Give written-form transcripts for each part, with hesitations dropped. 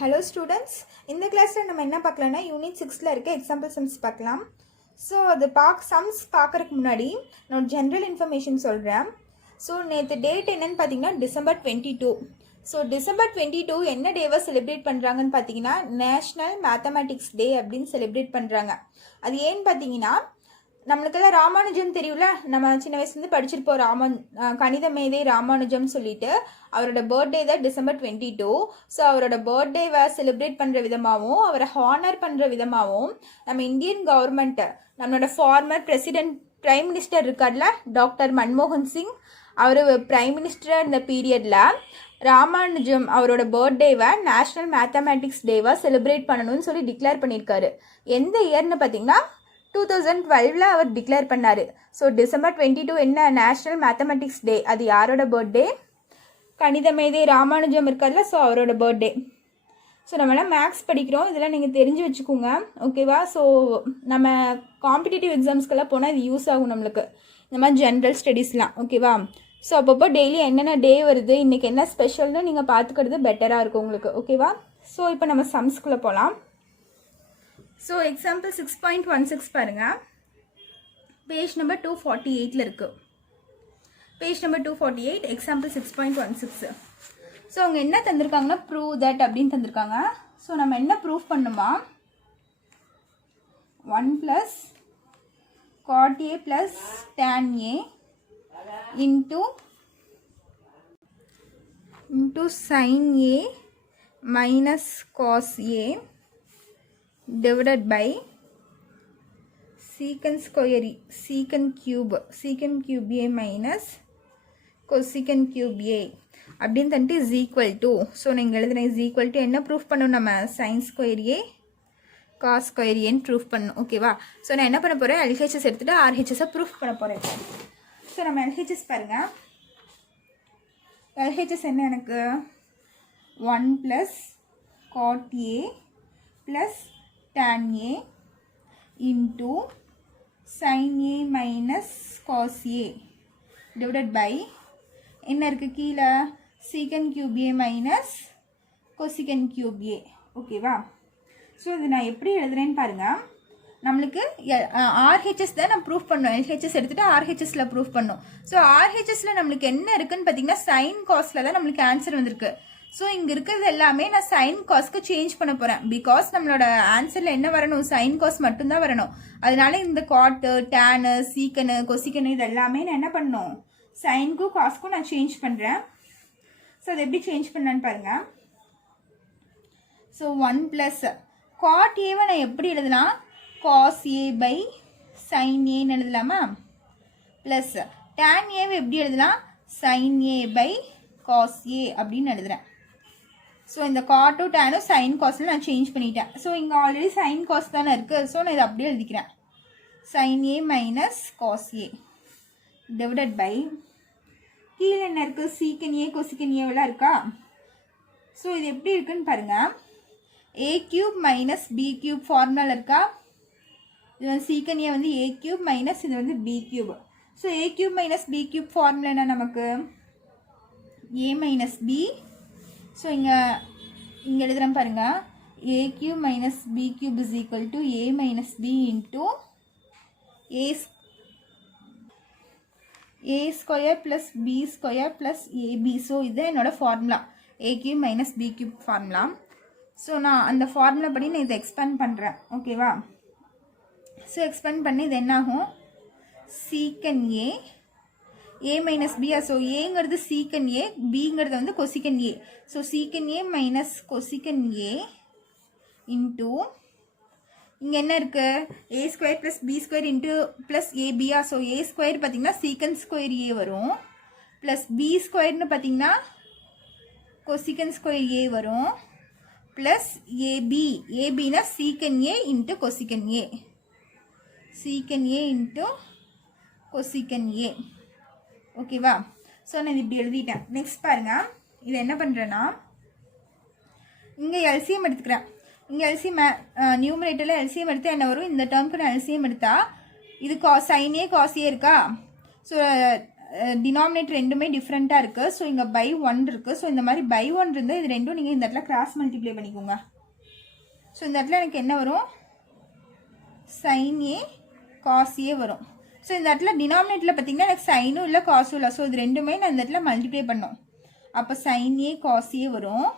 Hello students, இந்த கிளாஸில் நம்ம என்ன பார்க்கலாம்னா யூனிட் 6ல் இருக்க எக்ஸாம்பிள் சம்ஸ் பார்க்கலாம். ஸோ அது சம்ஸ் பார்க்குறதுக்கு முன்னாடி நான் ஜென்ரல் இன்ஃபர்மேஷன் சொல்கிறேன். ஸோ நேற்று டேட் என்னன்னு பார்த்தீங்கன்னா December 22. ஸோ December 22 என்ன டேவை செலிப்ரேட் பண்ணுறாங்கன்னு பார்த்தீங்கன்னா நேஷ்னல் மேத்தமேட்டிக்ஸ் டே அப்படின்னு செலிப்ரேட் பண்ணுறாங்க. அது ஏன்னு பார்த்தீங்கன்னா நம்மளுக்கெல்லாம் ராமானுஜம் தெரியும்ல, நம்ம சின்ன வயசுலேருந்து படிச்சிருப்போம் கணித மேதை ராமானுஜம் சொல்லிட்டு அவரோட பர்த்டே தான் December 22. ஸோ அவரோட பர்த்டேவை செலிப்ரேட் பண்ணுற விதமாகவும் அவரை ஹானர் பண்ணுற விதமாகவும் நம்ம இந்தியன் கவர்மெண்ட் நம்மளோட ஃபார்மர் பிரைம் மினிஸ்டர் இருக்கார்ல டாக்டர் மன்மோகன் சிங், அவர் பிரைம் மினிஸ்டர் இந்த பீரியடில் ராமானுஜம் அவரோட பர்த்டேவை நேஷ்னல் மேத்தமேட்டிக்ஸ் டேவாக செலிப்ரேட் பண்ணணும்னு சொல்லி டிக்ளேர் பண்ணியிருக்காரு. எந்த இயர்னு பார்த்தீங்கன்னா 2012 அவர் டிக்ளேர் பண்ணார். ஸோ December 22 என்ன நேஷ்னல் மேத்தமெட்டிக்ஸ் டே, அது யாரோட பர்த்டே? கணித மேதை ராமானுஜம் இருக்கார்ல, ஸோ அவரோட பர்த்டே. ஸோ நம்மளாம் மேக்ஸ் படிக்கிறோம், இதெல்லாம் நீங்கள் தெரிஞ்சு வச்சுக்கோங்க, ஓகேவா? ஸோ நம்ம காம்படிட்டிவ் எக்ஸாம்ஸ்க்கெல்லாம் போனால் இது யூஸ் ஆகும் நம்மளுக்கு, இந்த மாதிரி ஜென்ரல் ஸ்டடீஸ்லாம், ஓகேவா? ஸோ அப்பப்போ டெய்லி என்னென்ன டே வருது, இன்றைக்கி என்ன ஸ்பெஷல்னு நீங்கள் பார்த்துக்கிறது பெட்டராக இருக்கும் உங்களுக்கு, ஓகேவா? ஸோ இப்போ நம்ம சம்ஸ்குள்ளே போகலாம். ஸோ எக்ஸாம்பிள் 6.16 பாருங்கள், பேஜ் நம்பர் 248 இருக்குது. Page number 248 example 6.16. ஸோ அவங்க என்ன தந்திருக்காங்கன்னா ப்ரூவ் தட் அப்படின்னு தந்திருக்காங்க. ஸோ நம்ம என்ன ப்ரூவ் பண்ணுமா, 1 + cot A + tan A into sin A minus cos A divided by secant cube A minus cosecant cube A அப்படின்னு தந்துட்டு இஸ் ஈக்குவல் டு. ஸோ நீங்கள் எழுதுன இஸ் ஈக்குவல் டு என்ன ப்ரூஃப் பண்ணணும், நம்ம sin square A cos square ஏன்னு proof பண்ணணும், ஓகேவா? ஸோ நான் என்ன பண்ண போகிறேன், எல்ஹெச்எஸ் எடுத்துகிட்டு ஆர்ஹெச்எஸை ப்ரூஃப் பண்ண போகிறேன். ஸோ நம்ம எல்ஹெச்எஸ் பாருங்கள், எல்ஹெச்எஸ் என்ன எனக்கு 1 + cot A + tan A into sin A minus cos A divided by என்ன இருக்குது கீழே secant cube A minus cosecant cube A, ஓகேவா? ஸோ இது நான் எப்படி எழுதுறேன்னு பாருங்கள். நம்மளுக்கு ஆர்ஹெச்எஸ் தான் நான் ப்ரூஃப் பண்ணோம், எல்ஹெச்எஸ் எடுத்துகிட்டு ஆர்ஹெச்எஸில் ப்ரூஃப் பண்ணோம். ஸோ ஆர்ஹெச்எஸில் நம்மளுக்கு என்ன இருக்குதுன்னு பார்த்தீங்கன்னா சைன் காஸ்டில் தான் நம்மளுக்கு ஆன்சர் வந்திருக்கு. ஸோ இங்கே இருக்கிறது எல்லாமே நான் சைன் காஸ்க்கு சேஞ்ச் பண்ண போகிறேன், பிகாஸ் நம்மளோட ஆன்சரில் என்ன வரணும், சைன் காஸ் மட்டும்தான் வரணும். அதனால இந்த காட்டு டேனு சீக்கனு கொசிக்கனு இது எல்லாமே நான் என்ன பண்ணணும், சைனுக்கும் காஸ்க்கும் நான் சேஞ்ச் பண்ணுறேன். ஸோ அது எப்படி சேஞ்ச் பண்ணேன்னு பாருங்கள். ஸோ 1 + cot ஏவை நான் எப்படி எழுதலாம், cos A by sin ஏன்னு எழுதலாமா, ப்ளஸ் tan ஏவை எப்படி எழுதலாம், sin A by cos A அப்படின்னு எழுதுகிறேன். ஸோ இந்த காட்டும் டேனும் சைன் காஸ்டில் நான் சேஞ்ச் பண்ணிட்டேன். ஸோ இங்கே ஆல்ரெடி சைன் காஸ்ட் தானே இருக்குது, ஸோ நான் இதை அப்படியே எழுதிக்கிறேன், sin A minus cos A divided by கீழே என்ன இருக்குது, சீக்கன் ஏ கொசிக்கன் ஏவெல்லாம் இருக்கா. ஸோ இது எப்படி இருக்குன்னு பாருங்கள், A³ minus B³ ஃபார்முலா இருக்கா. இது வந்து சீக்கன் ஏ வந்து A³ மைனஸ் இது வந்து B³. So A³ minus B³ formula என்ன நமக்கு, A minus B. ஸோ இங்கே எழுதுகிறேன் பாருங்கள், A³ minus B³ is equal to A minus B into A square plus B square plus AB. So இதுதான் என்னோடய formula, A³ minus B³ formula. So நான் அந்த formula படி நான் இதை எக்ஸ்பேண்ட் பண்ணுறேன், ஓகேவா? ஸோ எக்ஸ்பேண்ட் பண்ணி இது என்னாகும், சீக்கன் A minus B. ஸோ ஏங்கிறது சீக்கன் ஏ, பிங்கிறது வந்து கொசிக்கன் ஏ. ஸோ சீக்கன் ஏ மைனஸ் கொசிக்கன் ஏ இன்ட்டு இங்கே என்ன இருக்குது, A² + B² into plus ஏபியா. So A² பார்த்திங்கன்னா சீக்கன் ஸ்கொயர் ஏ வரும், ப்ளஸ் B² பார்த்திங்கன்னா கொசிக்கன் ஸ்கொயர் ஏ வரும், ப்ளஸ் ஏபினா சீக்கன் ஏ இன்ட்டு கொசிக்கன் ஏ, சீக்கன் ஏ இன்ட்டு கொசிக்கன் ஏ, ஓகேவா? ஸோ நான் இது இப்படி எழுதிட்டேன். நெக்ஸ்ட் பாருங்கள், இது என்ன பண்ணுறேன்னா இங்கே எல்சிஎம் எடுத்துக்கிறேன். இங்கே எல்சிஎம் நியூமரேட்டரில் எல்சிஎம் எடுத்து என்ன வரும், இந்த டேர்முக்கு நான் எல்சிஎம் எடுத்தால் இது sin A cos A இருக்கா. ஸோ டினாமினேட்டர் ரெண்டுமே டிஃப்ரெண்ட்டாக இருக்குது. ஸோ இங்கே பை 1 இருக்குது. ஸோ இந்த மாதிரி பை 1 இருந்தால் இது ரெண்டும் நீங்கள் இந்த இடத்துல கிராஸ் மல்டிப்ளை பண்ணிக்கோங்க. ஸோ இந்த இடத்துல எனக்கு என்ன வரும், sin A cos A வரும். ஸோ இந்த இடத்துல டினாமினேட்டரில் பார்த்தீங்கன்னா எனக்கு சைனும் இல்லை காசும் இல்லை. ஸோ இது ரெண்டுமே நான் இந்த இடத்துல மல்டிப்ளை பண்ணோம். அப்போ sin A cos A வரும்.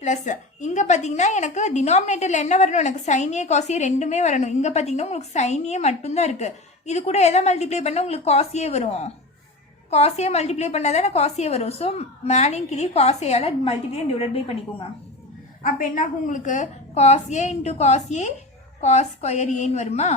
ப்ளஸ் இங்கே பார்த்தீங்கன்னா எனக்கு டினாமினேட்டரில் என்ன வரணும், எனக்கு sin A cos A ரெண்டுமே வரணும். இங்கே பார்த்தீங்கன்னா உங்களுக்கு sin A மட்டும்தான் இருக்குது. இது கூட எதை மல்டிப்ளை பண்ணால் உங்களுக்கு cos A வரும், cos A மல்டிப்ளை பண்ணால் தான் cos A வரும். ஸோ மேலேயும் கீழே cos A all multiply divide by பண்ணிக்கோங்க. அப்போ என்ன ஆகும் உங்களுக்கு, cos A into cos A cos square ஏன்னு வருமா.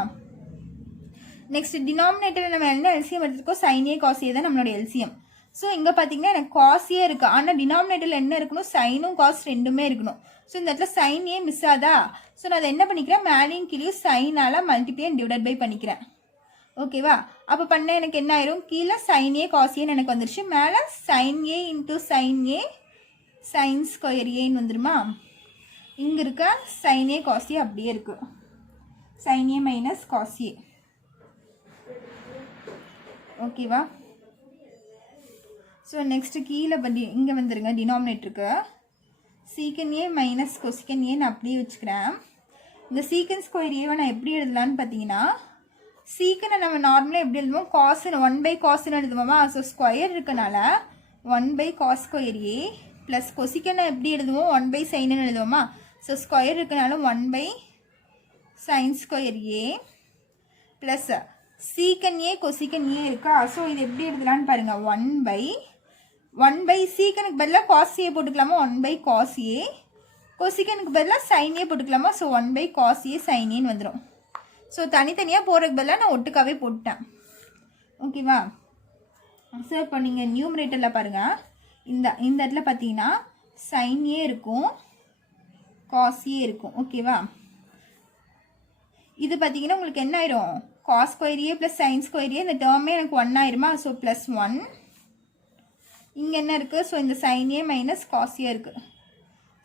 நெக்ஸ்ட் டினாமினேட்டரில் நம்ம என்ன எல்சிஎம் எடுத்துருக்கோம், sin A cos A தான் நம்மளோட எல்சிஎம். ஸோ இங்கே பார்த்தீங்கன்னா எனக்கு cos A இருக்குது. ஆனால் டினாமினேட்டரில் என்ன இருக்கணும், சைனும் காஸ் ரெண்டுமே இருக்கணும். ஸோ இந்த இடத்துல sin A மிஸ் ஆதா. ஸோ நான் அதை என்ன பண்ணிக்கிறேன், மேலேயும் கீழே சைனால் மல்டிப்ளை டிவைட் பை பண்ணிக்கிறேன். ஓகேவா. அப்போ பண்ண எனக்கு என்ன ஆயிரும், கீழே sin A cos A எனக்கு வந்துருச்சு, மேலே sin A into sin A sin square ஏன்னு வந்துருமா. இங்கே இருக்க sin A cos A அப்படியே இருக்கு, sin A minus cos A. ஓகேவா. ஸோ நெக்ஸ்ட்டு கீழே இங்கே வந்துருங்க, டினாமினேட்டருக்கு சீக்கன் ஏ மைனஸ் கொசிக்கன் ஏன்னு அப்படியே வச்சுக்கிறேன். இந்த சீக்கன் ஸ்கொயர் ஏவை நான் எப்படி எழுதலான்னு பார்த்தீங்கன்னா, சீக்கனை நம்ம நார்மலாக எப்படி எழுதுவோம், காசுன்னு 1/cosன்னு எழுதுவோமா. ஸோ ஸ்கொயர் இருக்கனால 1/cos ஸ்கொயர் ஏ ப்ளஸ் கொசிக்கனை எப்படி எழுதுவோம், 1/sinன்னு எழுதுவோமா. ஸோ ஸ்கொயர் இருக்கனால 1/sin ஸ்கொயர் ஏ ப்ளஸ் சீக்கன் ஏ கொசிக்கன் ஏ இருக்கா. ஸோ இது எப்படி எழுதலான்னு பாருங்கள், 1/1 சீக்கனுக்கு பதிலாக cos A போட்டுக்கலாமா, 1/cos A, கொசிக்கனுக்கு பதிலாக sin A போட்டுக்கலாமா. ஸோ 1/cos A sin Aன்னு வந்துடும். ஸோ தனித்தனியாக போகிறதுக்கு பதிலாக நான் ஒட்டுக்காவே போட்டுட்டேன். ஓகேவா. ஸோ இப்போ நீங்கள் நியூமரேட்டரில் பாருங்கள், இந்த இடத்துல பார்த்தீங்கன்னா sin A இருக்கும், cos A இருக்கும். ஓகேவா. இது பார்த்தீங்கன்னா உங்களுக்கு என்ன ஆயிரும், cos ஸ்கொயர் ஏ ப்ளஸ் sin ஸ்கொயர் ஏ, இந்த டேர்மே எனக்கு 1 ஆயிருமா. ஸோ ப்ளஸ் 1 இங்கே என்ன இருக்குது, ஸோ இந்த sin A minus cos A இருக்குது,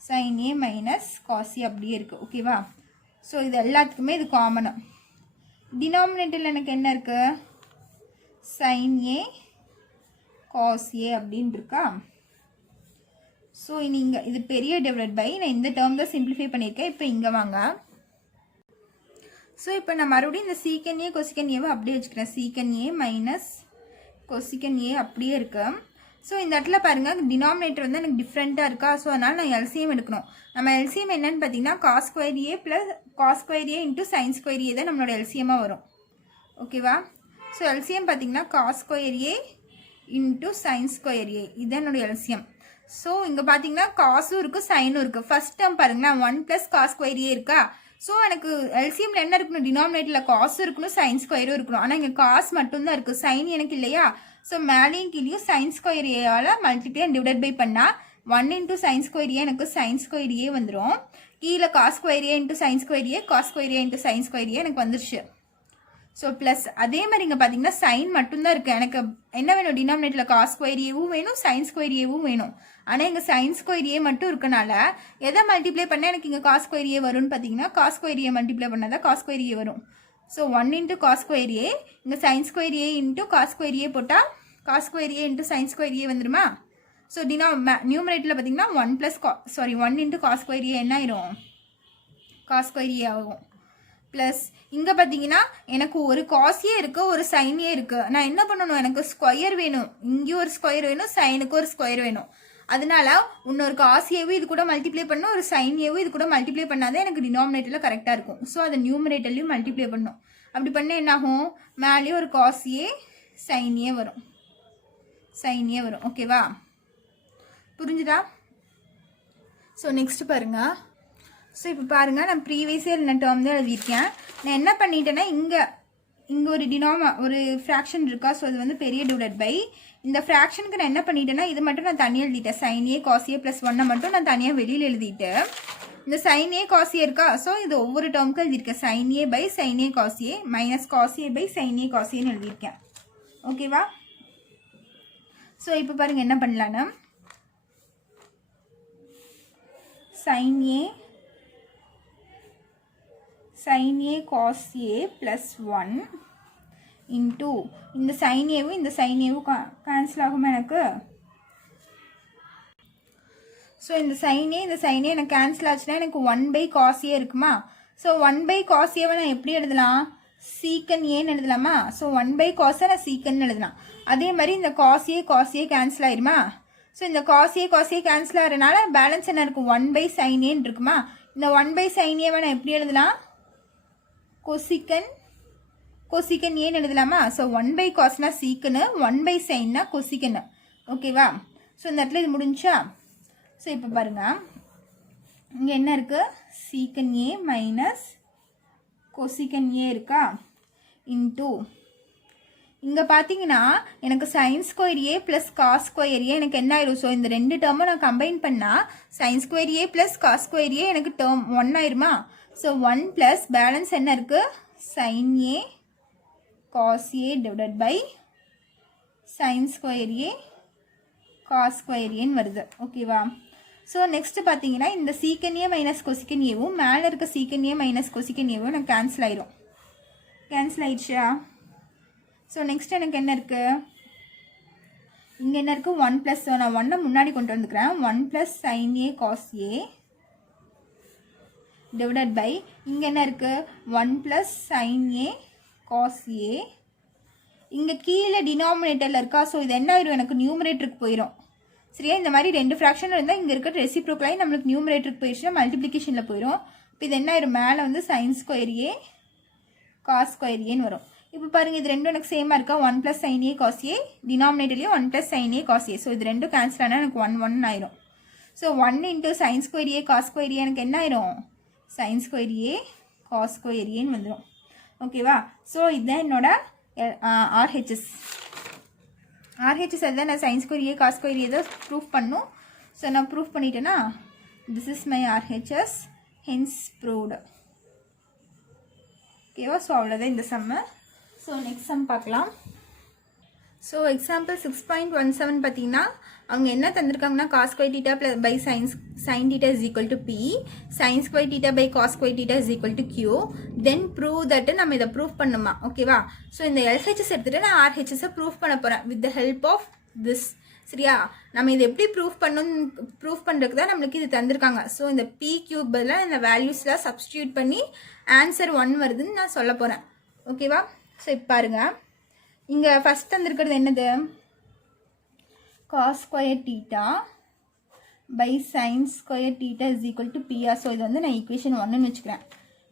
sin A minus cos A அப்படியே இருக்குது. ஓகேவா. ஸோ இது எல்லாத்துக்குமே இது காமனு. டினாமினேட்டரில் எனக்கு என்ன இருக்குது, sin A cos A அப்படின்னு இருக்கா. ஸோ இங்கே இது பெரிய டிவைட் பை, நான் இந்த டேர்ம் தான் சிம்பிளிஃபை பண்ணியிருக்கேன். இப்போ இங்கே வாங்க. ஸோ இப்போ நான் மறுபடியும் இந்த சீக்கன் ஏ கொசிக்கன் ஏவை அப்படியே வச்சுக்கிறேன், சீக்கன் ஏ மைனஸ் கொசிக்கன் ஏ அப்படியே இருக்கு. ஸோ இந்த இடத்துல பாருங்கள், டினாமினேட்டர் வந்து எனக்கு டிஃப்ரெண்ட்டாக இருக்கா. ஸோ அதனால் நான் எல்சிஎம் எடுக்கணும். நம்ம எல்சிஎம் என்னன்னு பார்த்தீங்கன்னா, cos square A plus cos square A into sin square A தான் நம்மளோட எல்சிஎம்மாக வரும். ஓகேவா. ஸோ எல்சிஎம் பார்த்தீங்கன்னா cos square A into sin square ஏ, இதுதான் என்னோட எல்சிஎம். ஸோ இங்கே பார்த்தீங்கன்னா காசும் இருக்குது சைனும் இருக்குது. ஃபர்ஸ்ட் டேர்ம் பாருங்களேன், 1 + cos ஸ்கொயர் ஏ இருக்கா. ஸோ எனக்கு எல்சிஎம்ல என்ன இருக்கணும், டினாமினேட்டரில் காசும் இருக்கணும் sin ஸ்கொயரும் இருக்கணும். ஆனால் இங்கே காசு மட்டும்தான் இருக்குது, சைன் எனக்கு இல்லையா. ஸோ மேலேயும் கீழேயும் sin ஸ்கொயர் ஏவால் மல்டிப்ளை டிவைட் பை பண்ணால் 1 × sin ஸ்கொயர் ஏ எனக்கு sin ஸ்கொயர் ஏ வந்துடும். கீழே cos square A into sin square A, cos square A into sin square A எனக்கு வந்துருச்சு. ஸோ ப்ளஸ் அதே மாதிரி இங்கே பார்த்தீங்கன்னா சைன் மட்டும்தான் இருக்குது. எனக்கு என்ன வேணும், டினாமினேட்டரில் cos ஸ்கொயர் ஏவும் வேணும், sin ஸ்கொயர் ஏவும் வேணும். ஆனால் இங்கே sin ஸ்கொயர் ஏ மட்டும் இருக்கனால எதை மல்டிப்ளை பண்ணால் எனக்கு இங்கே cos ஸ்கொயர் ஏ வரும்னு பார்த்தீங்கன்னா, cos ஸ்கொயர் ஏ மல்டிப்ளை பண்ணால் தான் cos ஸ்கொயர் ஏ வரும். ஸோ 1 × cos ஸ்கொயர் ஏ, இங்கே sin square A into cos square ஏ போட்டால் cos square A into sin square ஏ வந்துருமா. ஸோ நியூமரேட்டரில் பார்த்தீங்கன்னா 1 × cos ஸ்கொயர் ஏ என்ன ஆயிரும், cos ஸ்கொயர் ஏ ஆகும். ப்ளஸ் இங்கே பார்த்தீங்கன்னா எனக்கு ஒரு cos ஏ இருக்குது, ஒரு sin ஏ இருக்குது. நான் என்ன பண்ணணும், எனக்கு ஸ்கொயர் வேணும், இங்கேயும் ஒரு ஸ்கொயர் வேணும், சைனுக்கு ஒரு ஸ்கொயர் வேணும். அதனால இன்னொரு cos ஏவும் இது கூட மல்டிப்ளை பண்ணணும், ஒரு sin ஏவும் இது கூட மல்டிப்ளை பண்ணாதான் எனக்கு டினாமினேட்டரில் கரெக்டாக இருக்கும். ஸோ அதை நியூமரேட்டர்லையும் மல்டிப்ளை பண்ணணும். அப்படி பண்ணால் என்ன ஆகும், மேலேயும் ஒரு cos ஏ sin ஏ வரும், sin ஏ வரும். ஓகேவா, புரிஞ்சுதா. ஸோ நெக்ஸ்ட் பாருங்கள். ஸோ இப்போ பாருங்கள், நான் ப்ரீவியஸியர் என்ன டேர்ம் தான் எழுதியிருக்கேன். நான் என்ன பண்ணிட்டேன்னா, இங்கே ஒரு ஃப்ராக்ஷன் இருக்கா. ஸோ அது வந்து பெரிய டிவைட் பை, இந்த ஃப்ராக்ஷனுக்கு நான் என்ன பண்ணிட்டேன்னா, இது மட்டும் நான் தனியாக எழுதிட்டேன், sin A cos A + 1 மட்டும் நான் தனியாக வெளியில் எழுதிட்டு, இந்த sin A cos A இருக்கா. ஸோ இது ஒவ்வொரு டேர்முக்கு எழுதியிருக்கேன், sin A / sin A cos A minus cos A / sin A cos Aன்னு எழுதியிருக்கேன். ஓகேவா. ஸோ இப்போ பாருங்கள் என்ன பண்ணலான்னா, sin A cos A + 1 into இந்த சைன் ஏவும் இந்த சைன் ஏவும் கேன்சல் ஆகுமா எனக்கு. ஸோ இந்த சைனே எனக்கு கேன்சல் ஆச்சுன்னா எனக்கு 1/cos A இருக்குமா. ஸோ 1/cos Aவை நான் எப்படி எழுதலாம், சீக்கன் ஏன்னு எழுதலாமா. ஸோ 1/cos நான் சீக்கன்னு எழுதலாம். அதே மாதிரி இந்த cos A கேன்சல் ஆயிருமா. ஸோ இந்த cos A கேன்சல் ஆகிறதுனால பேலன்ஸ் என்ன இருக்கும், 1/sin A இருக்குமா. இந்த 1/sin Aவை நான் எப்படி எழுதலாம், கொசிக்கன் ஏன்னு எழுதலாமா. ஸோ 1/cosனா சீக்கனு, 1/sinனா கொசிக்கனு. ஓகேவா. ஸோ இந்த இடத்துல இது முடிஞ்சா. ஸோ இப்போ பாருங்கள், இங்கே என்ன இருக்குது, சீக்கன் ஏ மைனஸ் கொசிக்கன் ஏ இருக்கா, இன்டூ இங்கே பார்த்தீங்கன்னா எனக்கு sine square A plus cos square A எனக்கு என்ன ஆயிரும். ஸோ இந்த ரெண்டு டேர்மும் நான் கம்பைன் பண்ணால் sign square A plus cos square A எனக்கு டேர்ம் 1 ஆயிருமா. ஸோ 1 ப்ளஸ் பேலன்ஸ் என்ன இருக்குது, sine A cos A divided by sine square A cos square ஏன்னு வருது. ஓகேவா. ஸோ நெக்ஸ்ட் பார்த்தீங்கன்னா இந்த சீக்கன் ஏ மைனஸ் கொசிக்கன் ஏவும் மேலே இருக்க சீக்கன் ஏ மைனஸ் கொசிக்கன் ஏவும் எனக்கு கேன்சல் ஆயிரும். கேன்சல் ஆயிடுச்சா. ஸோ நெக்ஸ்ட் எனக்கு என்ன இருக்குது, இங்கே என்ன இருக்குது, 1 ப்ளஸ், நான் 1 முன்னாடி கொண்டு வந்துக்கிறேன், 1 plus sine A cos A divided by இங்கே என்ன இருக்குது, 1 plus sine A cos A. இங்கே கீழே டினாமினேட்டரில் இருக்கா. ஸோ இது என்ன ஆயிரும், எனக்கு நியூமரேட்டருக்கு போயிடும். சரியா. இந்த மாதிரி ரெண்டு ஃப்ராக்ஷன் இருந்தால் இங்கே இருக்கிற ரெசிப்ரோக்கலாகி நம்மளுக்கு நியூமரேட்டருக்கு போயிடுச்சுன்னா மல்டிப்ளிகேஷனில் போயிடும். இப்போ இது என்ன ஆயிரும், மேலே வந்து sine square A cos square ஏன்னு வரும். இப்போ பாருங்கள், இது ரெண்டும் எனக்கு சேமாக இருக்கா, 1 plus sine A cos A, டினாமினேட்டர்லேயும் 1 plus sine A cos A. So இது ரெண்டும் கேன்சல் ஆனால் எனக்கு 1 ஆயிரும். So 1 into sine square A cos square A எனக்கு என்ன ஆயிரும், sine square A cos square ஏன்னு வந்துடும். ஓகேவா. ஸோ இதுதான் என்னோட ஆர்ஹெச்எஸ். அதுதான் நான் sine square A cos square A தான் ப்ரூஃப் பண்ணும். ஸோ நான் ப்ரூஃப் பண்ணிட்டேன்னா this is my RHS, hence proved. ஓகேவா. ஸோ அவ்வளோதான் இந்த சம்மு. ஸோ நெக்ஸ்ட் சம் பார்க்கலாம். ஸோ எக்ஸாம்பிள் 6.17 பார்த்தீங்கன்னா அவங்க என்ன தந்திருக்காங்கன்னா cos square theta plus by sine theta is equal to P, sine square theta by cos square theta is equal to Q. Then prove that நம்ம இதை proof பண்ணுமா. ஓகேவா. So இந்த எல்ஹெச்எஸ் எடுத்துகிட்டு நான் ஆர்ஹெச்எஸை ப்ரூஃப் பண்ண போகிறேன் with the help of this. சரியா. நம்ம இதை எப்படி ப்ரூஃப் பண்ணுறதுக்கு தான் நம்மளுக்கு இது தந்திருக்காங்க. ஸோ இந்த பி கியூப் பதிலாக இந்த வேல்யூஸ்லாம் சப்ஸ்டியூட் பண்ணி ஆன்சர் 1 வருதுன்னு நான் சொல்ல போகிறேன். ஓகேவா. ஸோ இப்போ பாருங்கள், இங்கே ஃபஸ்ட் தந்திருக்கிறது என்னது, cos square theta by sine square theta is equal to பிஆ. ஸோ இது வந்து நான் ஈக்குவேஷன் 1ன்னு வச்சுக்கிறேன்.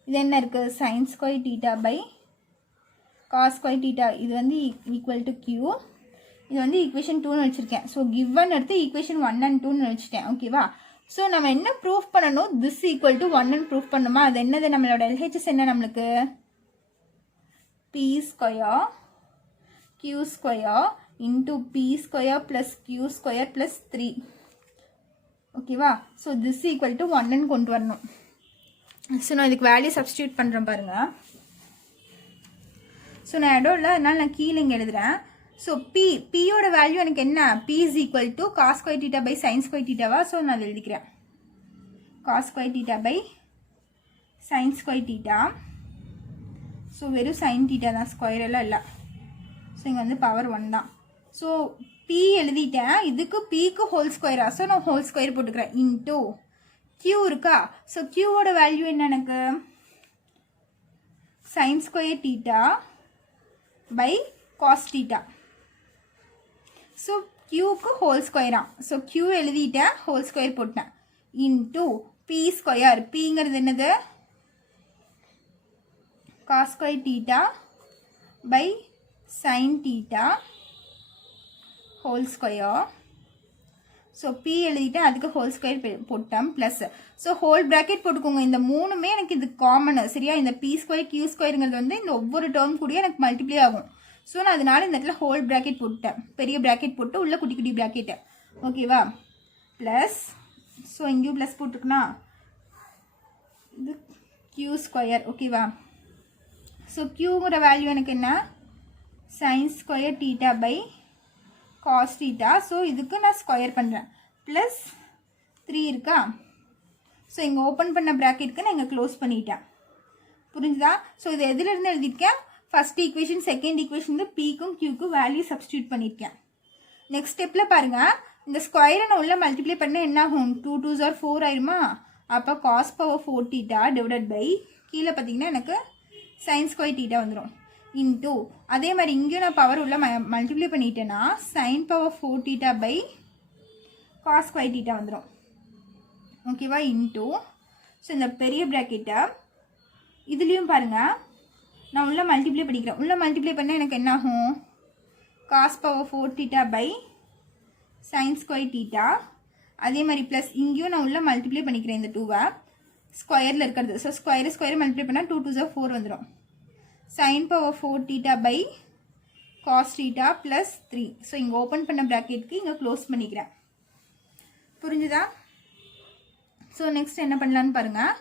இது என்ன இருக்குது, sine square theta by cos square theta, இது வந்து ஈக்குவல் டு கியூ. இது வந்து ஈக்குவேஷன் 2ன்னு வச்சுருக்கேன். ஸோ கிவன் எடுத்து ஈக்குவேஷன் 1 and 2ன்னு வச்சுட்டேன். ஓகேவா. ஸோ நம்ம என்ன ப்ரூஃப் பண்ணணும், திஸ் ஈக்குவல் டு 1ன்னு ப்ரூஃப் பண்ணணுமா. அது என்னது, நம்மளோட எல்ஹெச்எஸ் என்ன நம்மளுக்கு, P square q square into P square plus q square plus 3. ஓகேவா. ஸோ திஸ் ஈக்குவல் டு 1ன்னு கொண்டு வரணும். ஸோ நான் இதுக்கு வேல்யூ சப்ஸ்டியூட் பண்ணுறேன் பாருங்கள். ஸோ நான் இடம் இல்லை, அதனால் நான் கீழே இங்கே எழுதுகிறேன். ஸோ பியோட வேல்யூ எனக்கு என்ன, P is equal to cos square theta by sine square தீட்டாவா. ஸோ நான் அதை எழுதிக்கிறேன், cos square theta by sine square theta. So வெறும் சைன் தீட்டா தான், ஸ்கொயர் எல்லாம் இல்லை. ஸோ இங்கே வந்து பவர் 1 தான். ஸோ பி எழுதிட்டேன், இதுக்கு பிக்கு ஹோல் ஸ்கொயரா. ஸோ நான் ஹோல் ஸ்கொயர் போட்டுக்கிறேன் இன்டூ கியூ இருக்கா. ஸோ கியூவோட வேல்யூ என்ன எனக்கு, sine square theta by cos theta. So கியூக்கு ஹோல் ஸ்கொயரா. ஸோ கியூ எழுதிட்டேன், ஹோல் ஸ்கொயர் போட்டேன் இன்டூ பி ஸ்கொயர். பிங்கிறது என்னது, cos square theta by sine theta whole square. So P எழுதிட்டு அதுக்கு ஹோல் ஸ்கொயர் போட்டேன் ப்ளஸ். ஸோ ஹோல் ப்ராக்கெட் போட்டுக்கோங்க. இந்த மூணுமே எனக்கு இது காமனு. சரியா. இந்த பி ஸ்கொயர் கியூ ஸ்கொயருங்கிறது வந்து இந்த ஒவ்வொரு டேர்ம் கூட எனக்கு மல்டிப்ளை ஆகும். ஸோ நான் அதனால இந்த இடத்துல ஹோல் ப்ராக்கெட் போட்டுட்டேன், பெரிய ப்ராக்கெட் போட்டு உள்ள குட்டி குட்டி ப்ராக்கெட்டு. ஓகேவா. ப்ளஸ், ஸோ இங்கேயும் ப்ளஸ் போட்டுருக்குன்னா இது கியூ ஸ்கொயர். ஓகேவா. ஸோ கியூங்கிற வேல்யூ எனக்கு என்ன, sine square theta by cos theta. So இதுக்கு நான் ஸ்கொயர் பண்ணுறேன் ப்ளஸ் 3 இருக்கா. ஸோ இங்கே ஓப்பன் பண்ண ப்ராக்கெட்டுக்கு நான் இங்கே க்ளோஸ் பண்ணிட்டேன். புரிஞ்சுதா. ஸோ இது எதுலேருந்து எழுதியிருக்கேன், ஃபர்ஸ்ட் ஈக்குவேஷன் செகண்ட் ஈக்குவேஷன் பிக்கும் கியூக்கும் வேல்யூ சப்ஸ்டியூட் பண்ணியிருக்கேன். நெக்ஸ்ட் ஸ்டெப்பில் பாருங்கள், இந்த ஸ்கொயரை நான் உள்ள மல்டிப்ளை பண்ண என்ன ஆகும், 2 2s are 4 ஆயிருமா. அப்போ cos power 4 theta divided by கீழே பார்த்தீங்கன்னா எனக்கு sin square theta வந்துடும் இன்டூ அதே மாதிரி இங்கேயும் நான் பவர் உள்ள மல்டிப்ளை பண்ணிட்டேன்னா sin power 4 theta by cos square theta வந்துடும். ஓகேவா, இன்டூ ஸோ இந்த பெரிய ப்ராக்கெட்டை இதுலேயும் பாருங்கள் நான் உள்ள மல்டிப்ளை பண்ணிக்கிறேன். உள்ள மல்டிப்ளை பண்ணால் எனக்கு என்ன ஆகும், cos power 4 theta by sin square theta. அதே மாதிரி ப்ளஸ் இங்கேயும் நான் உள்ள மல்டிப்ளை பண்ணிக்கிறேன் இந்த 2வை ஸ்கொயரில் இருக்கிறது. ஸோ ஸ்கொயர் மல்டிப்ளை பண்ணால் 2 2s are 4 வந்துடும். sin power 4 theta by cos theta plus 3. So இங்கே ஓப்பன் பண்ண ப்ராக்கெட்டுக்கு இங்கே க்ளோஸ் பண்ணிக்கிறேன். புரிஞ்சுதா? ஸோ நெக்ஸ்ட் என்ன பண்ணலான்னு பாருங்கள்,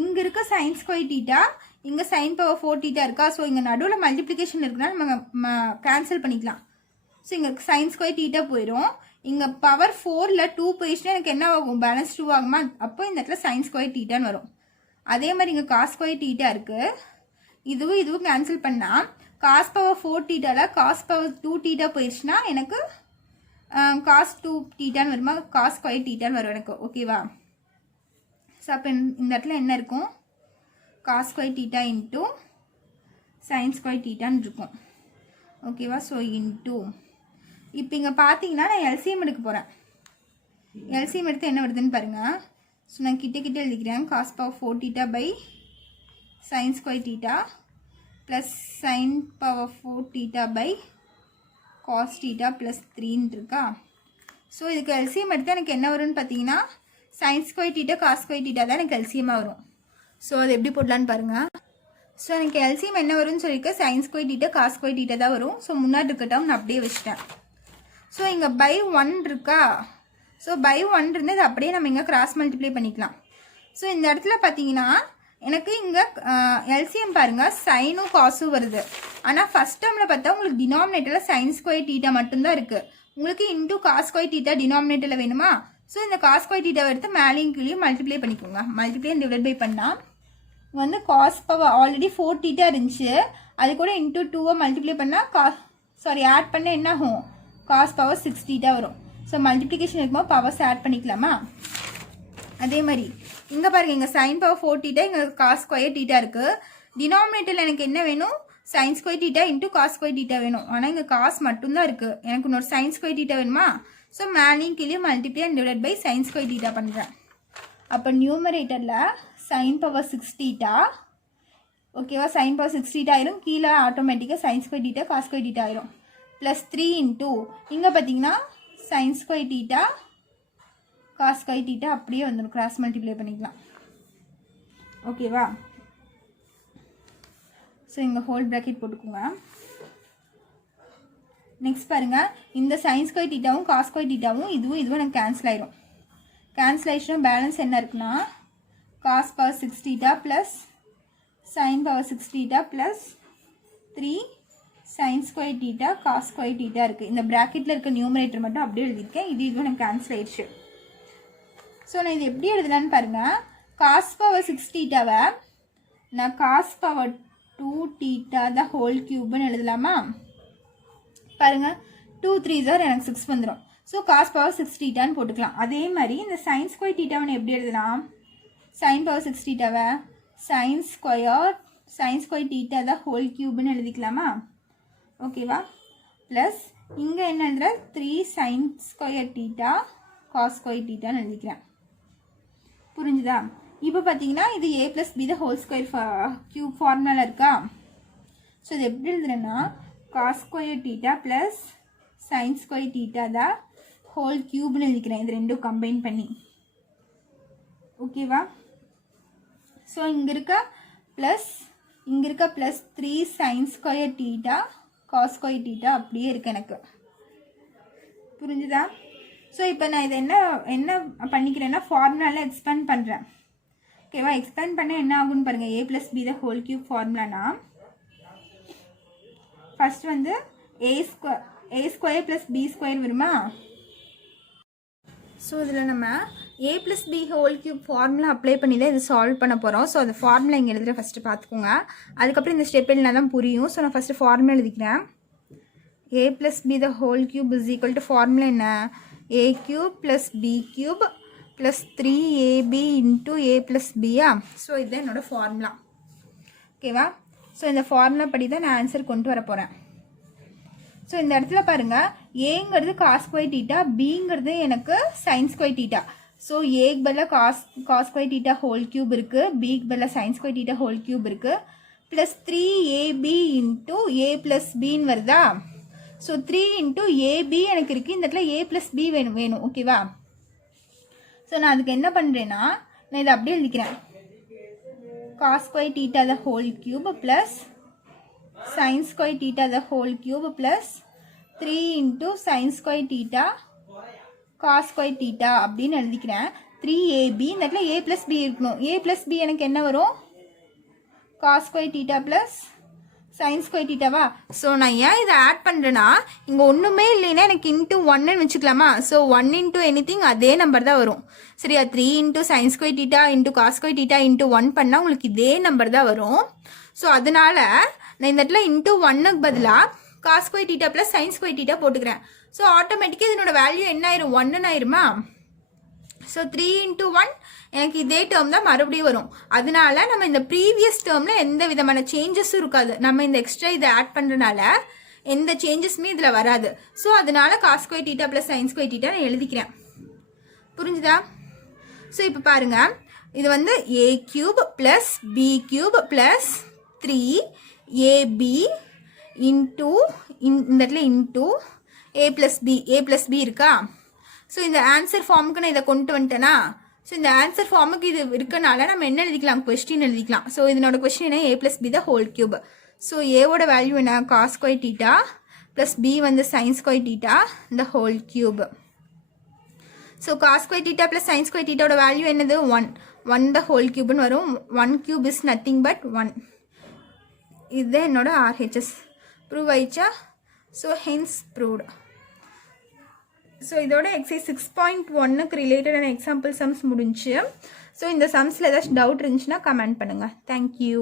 இங்கே இருக்க sin square theta இங்கே sin power 4 theta இருக்கா. ஸோ இங்கே நடுவில் மல்டிப்ளிகேஷன் இருக்குன்னா நம்ம கேன்சல் பண்ணிக்கலாம். ஸோ இங்கே sin square theta போயிடும். இங்கே பவர் 4ல் 2 போயிடுச்சுன்னா எனக்கு என்ன ஆகும், பேலன்ஸ் 2 ஆகுமா. அப்போ இந்த இடத்துல sin square thetaன்னு வரும். அதே மாதிரி இங்கே cos square theta இருக்குது. இதுவும் கேன்சல் பண்ணால் cos power 4 thetaவில் cos power 2 theta போயிடுச்சுன்னா எனக்கு cos 2 thetaன்னு வருமா, cos square thetaன்னு வரும் எனக்கு. ஓகேவா? ஸோ அப்போ இந்த இடத்துல என்ன இருக்கும், cos square theta into sin square thetaன்னு இருக்கும். ஓகேவா? ஸோ இன்ட்டு இப்போ இங்கே பார்த்தீங்கன்னா நான் எல்சிஎம் எடுக்க போகிறேன். எல்சிஎம் எடுத்து என்ன வருதுன்னு பாருங்கள். ஸோ நான் கிட்ட எழுதிக்கிறேன், cos power 4 theta by sin square theta plus sin power 4 theta by cos theta plus 3 இருக்கா. ஸோ இதுக்கு எல்சிஎம் எடுத்து எனக்கு என்ன வரும்னு பார்த்தீங்கன்னா sin square theta cos square theta தான் எனக்கு எல்சிஎம்மாக வரும். ஸோ அது எப்படி போடலான்னு பாருங்கள். ஸோ எனக்கு எல்சிஎம் என்ன வரும்னு சொல்லியிருக்க sin square theta cos square theta தான் வரும். ஸோ முன்னாடி இருக்கட்டும் நான் அப்படியே வச்சுட்டேன். ஸோ இங்கே பை 1 இருக்கா. ஸோ பை 1 இருந்து அது அப்படியே நம்ம இங்கே கிராஸ் மல்டிப்ளை பண்ணிக்கலாம். ஸோ இந்த இடத்துல பார்த்தீங்கன்னா எனக்கு இங்கே எல்சிஎம் பாருங்கள், சைனும் காசும் வருது. ஆனால் ஃபஸ்ட் டேர்மில் பார்த்தா உங்களுக்கு டினாமினேட்டரில் sin square theta மட்டும்தான் இருக்குது. உங்களுக்கு இன்டூ cos square theta டினாமினேட்டரில் வேணுமா. ஸோ இந்த cos square theta எடுத்து மேலேயும் கீழேயும் மல்டிப்ளை பண்ணிக்கோங்க. மல்டிப்ளை டிவைட் பை பண்ணால் வந்து cos power ஆல்ரெடி 4 theta இருந்துச்சு, அது கூட இன்டூ 2வை மல்டிப்ளை பண்ணால் ஆட் பண்ண என்ன ஆகும், cos power 6 theta வரும். ஸோ மல்டிப்ளிகேஷன் இருக்கும்போது பவர்ஸ் ஆட் பண்ணிக்கலாமா. அதே மாதிரி இங்கே பாருங்கள், இங்கே sin power 4 theta இங்கே cos square theta இருக்குது. டினாமினேட்டரில் எனக்கு என்ன வேணும், sin square theta into cos square theta வேணும். ஆனால் இங்கே cos மட்டும்தான் இருக்குது, எனக்கு இன்னொரு sin square theta வேணுமா. ஸோ மேலேயும் கீழேயும் multiply and divide by sin square theta பண்ணுறேன். அப்போ நியூமரேட்டரில் sin power 6 theta, ஓகேவா, sin power 6 theta ஆயிரும். கீழே ஆட்டோமேட்டிக்காக sin square theta cos square theta ஆயிரும். ப்ளஸ் 3 இன்டூ இங்கே பார்த்தீங்கன்னா sin square theta cos square theta அப்படியே வந்துடும், கிராஸ் மல்டிப்ளை பண்ணிக்கலாம். ஓகேவா? ஸோ இங்கே ஹோல் ப்ராக்கெட் போட்டுக்கோங்க. நெக்ஸ்ட் பாருங்கள், இந்த sin square thetaவும் cos square thetaவும் இதுவும் எனக்கு கேன்சல் ஆயிரும். கேன்சல் ஆயிடுச்சுன்னா பேலன்ஸ் என்ன இருக்குன்னா cos power 6 theta plus sin power 6 theta plus 3 sin square theta cos square theta இருக்குது. இந்த ப்ராக்கெட்டில் இருக்க நியூமரேட்டர் மட்டும் அப்படியே எழுதியிருக்கேன். இதுவும் எனக்கு கேன்சல் ஆயிடுச்சு. ஸோ நான் இது எப்படி எழுதலான்னு பாருங்கள், cos power 6 thetaவை நான் cos power 2 theta the whole cubeன்னு எழுதலாமா. பாருங்கள், 2 3s are எனக்கு 6 வந்துடும். ஸோ cos power 6 thetaன்னு போட்டுக்கலாம். அதே மாதிரி இந்த sin square thetaவை எப்படி எழுதலாம், sin power 6 thetaவை sin square theta the whole cubeன்னு எழுதிக்கலாமா. ஓகேவா? ப்ளஸ் இங்கே என்ன எழுதுற 3 sin square theta cos square thetaன்னு எழுதிக்கிறேன். புரிஞ்சுதா? இப்போ பார்த்தீங்கன்னா இது a + b the whole square cube formula இருக்கா. ஸோ இது எப்படி எழுதுறேன்னா cos square theta plus sin square theta the whole cubeன்னு எழுதிக்கிறேன், இது ரெண்டும் கம்பைன் பண்ணி. ஓகேவா? ஸோ இங்கே இருக்க plus 3 sin square theta cos square theta அப்படியே இருக்கு எனக்கு. புரிஞ்சுதா? ஸோ இப்போ நான் இதை என்ன பண்ணிக்கிறேன்னா ஃபார்முலாவில் எக்ஸ்பேண்ட் பண்ணுறேன். ஓகேவா? எக்ஸ்பேண்ட் பண்ண என்ன ஆகுன்னு பாருங்கள், a + b the whole cube ஃபார்முலானா ஃபர்ஸ்ட் வந்து a square + b square வருமா. ஸோ இதில் நம்ம a + b whole cube formula apply பண்ணி தான் இது சால்வ் பண்ண போகிறோம். ஸோ அந்த ஃபார்முலா இங்கே எழுதுகிற ஃபஸ்ட்டு பார்த்துக்கோங்க. அதுக்கப்புறம் இந்த ஸ்டெப் எழுதினா தான் புரியும். ஸோ நான் ஃபஸ்ட்டு ஃபார்முலா எழுதிக்கிறேன். a + b the whole cube is equal to formula என்ன, a cube + b cube + 3ab into a + b. So இதுதான் என்னோடய ஃபார்முலா. ஓகேவா? ஸோ இந்த ஃபார்முலா படி தான் நான் ஆன்சர் கொண்டு வர போகிறேன். ஸோ இந்த இடத்துல பாருங்கள், ஏங்கிறது காஸ் ஸ்கொயர் தீட்டா, பிங்கிறது எனக்கு சைன் ஸ்கொயர் தீட்டா. ஸோ ஏக்கு பதிலாக cos square theta whole cube இருக்குது, பிக்கு பதிலாக sine square theta whole cube இருக்குது, ப்ளஸ் 3ab இன்ட்டு a + bன்னு வருதா. ஸோ 3 இன்ட்டு ab எனக்கு இருக்குது. இந்த இடத்துல a + b வேணும். ஓகேவா? ஸோ நான் அதுக்கு என்ன பண்ணுறேன்னா, நான் இதை அப்படியே எழுதிக்கிறேன். Cos square theta the whole cube plus sin square theta the whole cube plus 3 into sin square theta cos square theta அப்படின்னு எழுதிக்கிறேன். 3ab இந்த இடத்துல a plus b இருக்கணும். a plus b எனக்கு என்ன வரும், cos square theta plus sin square theta வா. So நான் ஏன் இதை ஆட் பண்ணுறேன்னா, இங்கே ஒன்றுமே இல்லைன்னா எனக்கு இன்ட்டு 1ன்னு வச்சுக்கலாமா. ஸோ 1 இன்ட்டு எனிதிங் அதே நம்பர் தான் வரும். சரியா? 3 into sin square theta into cos square theta into 1 பண்ணால் உங்களுக்கு இதே நம்பர் தான் வரும். ஸோ அதனால நான் இந்த இடத்துல இன்ட்டு 1க்கு பதிலாக cos square theta plus sine square theta போட்டுக்கிறேன். ஸோ ஆட்டோமேட்டிக்காக இதனோட வேல்யூ என்ன ஆயிரும், 1ன்னு ஆயிருமா. ஸோ 3 இன்ட்டு 1 எனக்கு இதே டேர்ம் தான் மறுபடியும் வரும். அதனால நம்ம இந்த ப்ரீவியஸ் டேர்மில் எந்த விதமான சேஞ்சஸும் இருக்காது. நம்ம இந்த எக்ஸ்ட்ரா இதை ஆட் பண்ணுறதுனால எந்த சேஞ்சஸுமே இதில் வராது. ஸோ அதனால cos square theta plus sine square theta நான் எழுதிக்கிறேன். புரிஞ்சுதா? ஸோ இப்போ பாருங்கள், இது வந்து a cube plus b cube plus 3ab into இந்த இடத்துல இன்ட்டு a + b இருக்கா. ஸோ இந்த ஆன்சர் ஃபார்முக்கு நான் இதை கொண்டு வந்துட்டேனா. ஸோ இந்த ஆன்சர் ஃபார்முக்கு இது இருக்கனால நம்ம என்ன எழுதிக்கலாம், கொஸ்டின் எழுதிக்கலாம். ஸோ இதனோட கொஸ்டின் என்ன, a + b the whole cube. So ஏவோட வேல்யூ என்ன, cos square theta plus b வந்து sine square theta the whole cube. So cos square theta plus sine square தீட்டாவோட வேல்யூ என்னது, 1 த ஹோல் கியூப்னு வரும். 1 cube is nothing but 1. இதுதான் என்னோட RHS prove ஆயிடுச்சா. So hence proved. So இதோட exercise 6.1க்கு ரிலேட்டடான example sums முடிஞ்சு. ஸோ இந்த சம்ஸில் ஏதாச்சும் டவுட் இருந்துச்சுன்னா கமெண்ட் பண்ணுங்கள். தேங்க்யூ.